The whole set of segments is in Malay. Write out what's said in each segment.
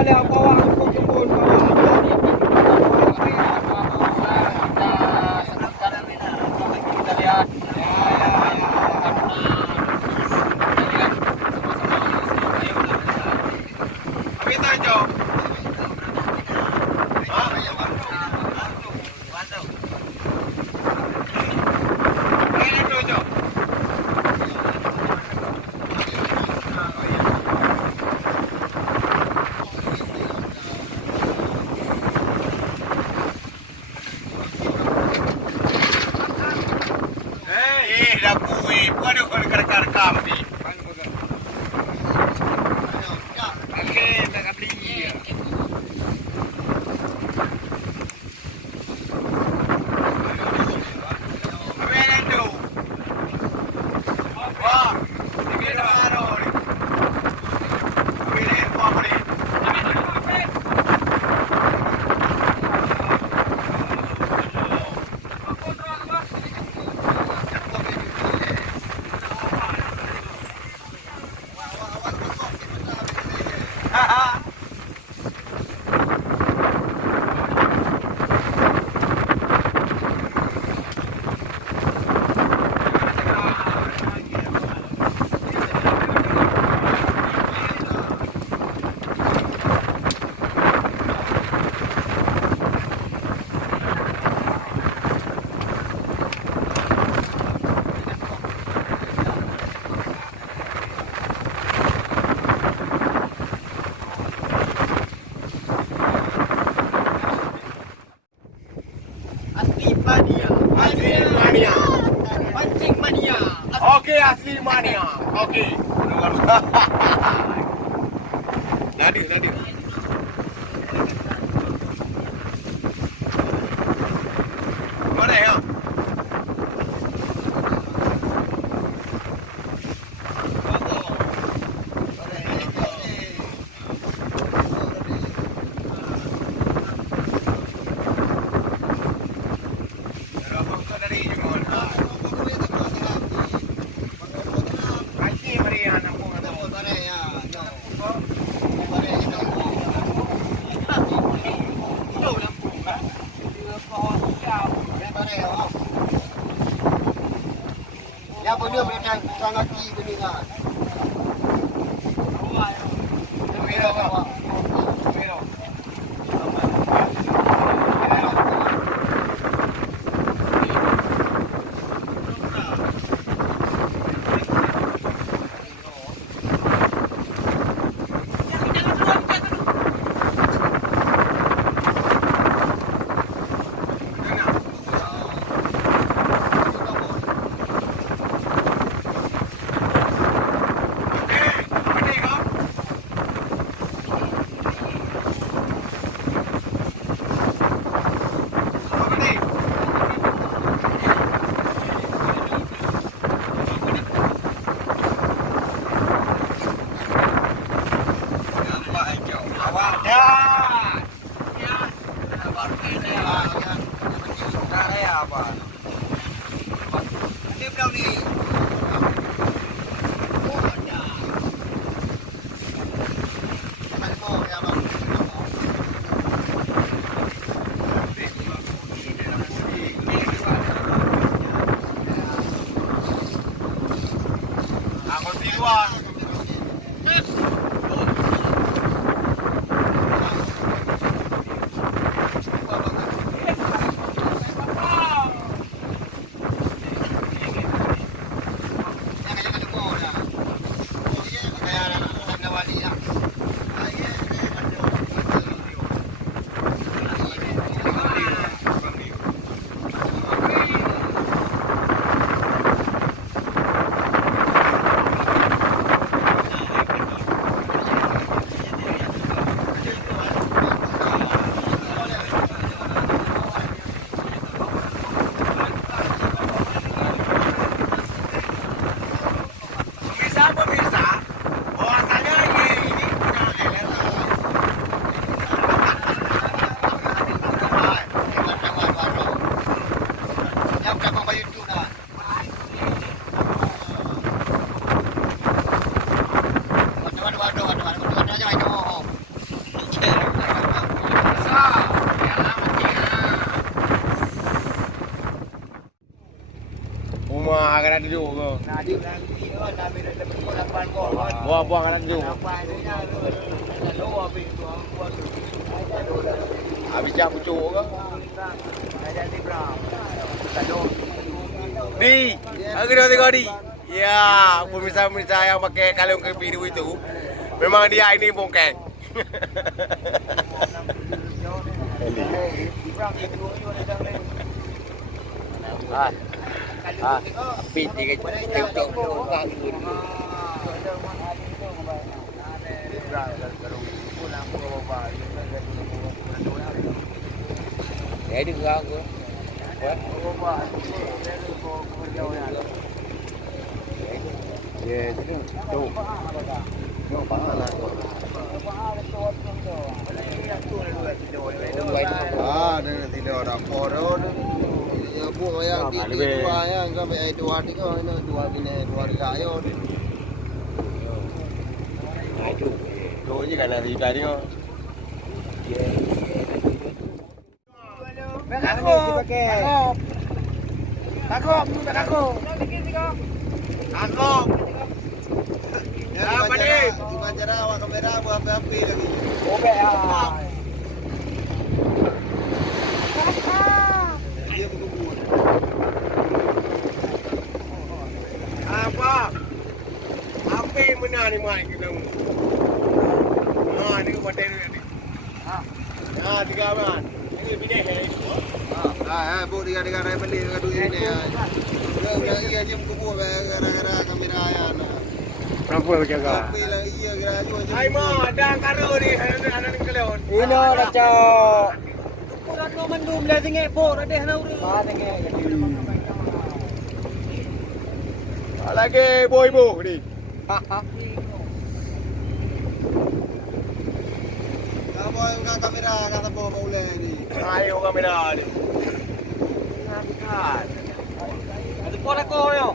ada bawah kebun bawah. Kita lihat. Kita jauh. Dah kuih, bukan ada kar-kar kami. Okey, tak beli. Pancing mania. Okey, asli mania. Okey. Nadi. Mana ya? Ya benda boleh tang kaki benda kan. Mira apa? Mira. อยู่ก็ Nadi nanti nabi dah berkor lapan kor. buang kanอยู่ Lapan ni dah lalu habis buat tu. habis jam cucu ke Ada di berang. Lalu di aku dah tengok di ya pemirsa-pemirsa yang pakai kalung ke biru itu memang dia ini bongkeng di berang itu ada dah. api tiga tengok ya di gua ya tu tu pangalan tidak ada koron. Ya buang yang dua yang kami dua tiga ini dua bini dua gayo. itu tu je kan dari tadi kau Takut, takut. Takut. Apa ni? Di cara awak kamera buat apa lagi? Obek ah. Dia berkebun. apa api mana ni mai kita ni hotel ni tiga man ini bini Bu tiga rai beli dengan duit ni. Lagi aja berkebun gara-gara kamera ya. kenapa jaga Tapi lah iya gara-gara. ai ma ada karo ni anak keleon Ini dah cak. Kurang no mendum dah tinggal pok dah dah uri. lagi boy bu ni Apa yang kamera kata bawa boleh ni. ayo kamera ni Ada pok dah kau yo.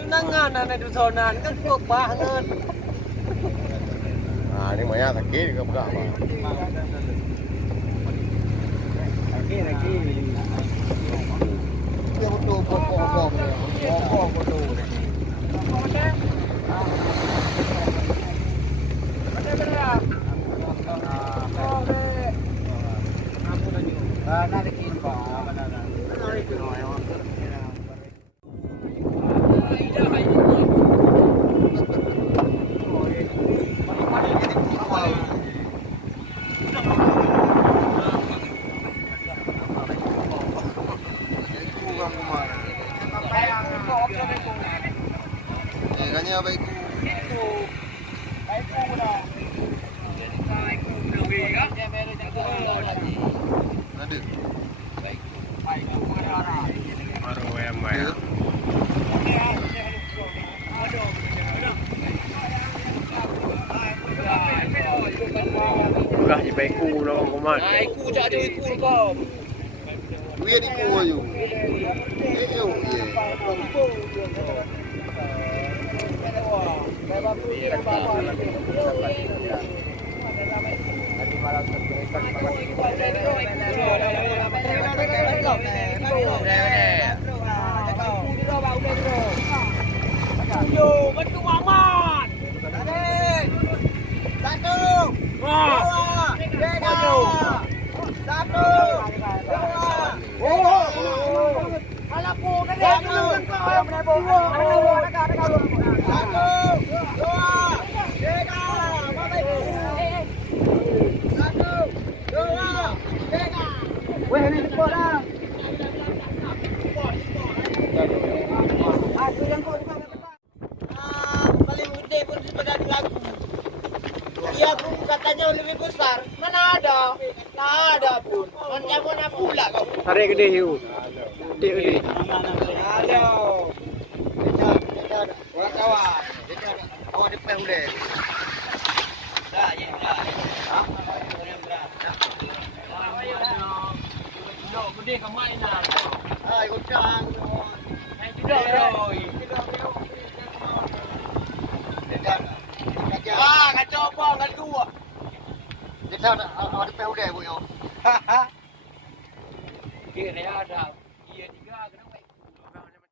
Tunangan anak du sonan kan kok banget. ni maya sakit ke buka apa Lagi. Dia betul pokok-pokok. Pokok betul. Kanya baik. Ada. baru yang mai buka di baiku lo kuman Iku cak ada iku kau. Dia di kuah you. Yo. Yo, betul aman. Satu. Dua. Tiga. Satu. Dua. Kalau pun ada kau menebu. Satu. Dua. Tiga. Satu. Dua. Tiga. Weh ni cepat dah. Aku yang kau paling gede pun sudah lagu. Dia pun katanya lebih besar. Mana ada? Tak ada pun. Macam mana pula kau? tarik gede hiu gede Halo. Orang kawan. Awak depan boleh. Dah, ya dah. Dok gede ke mainan. Hai, ucang. Main tidak Roy. Kacau bang, kacau dua. Dekat awak depan boleh bu yo. Kira ada. dia 3 kena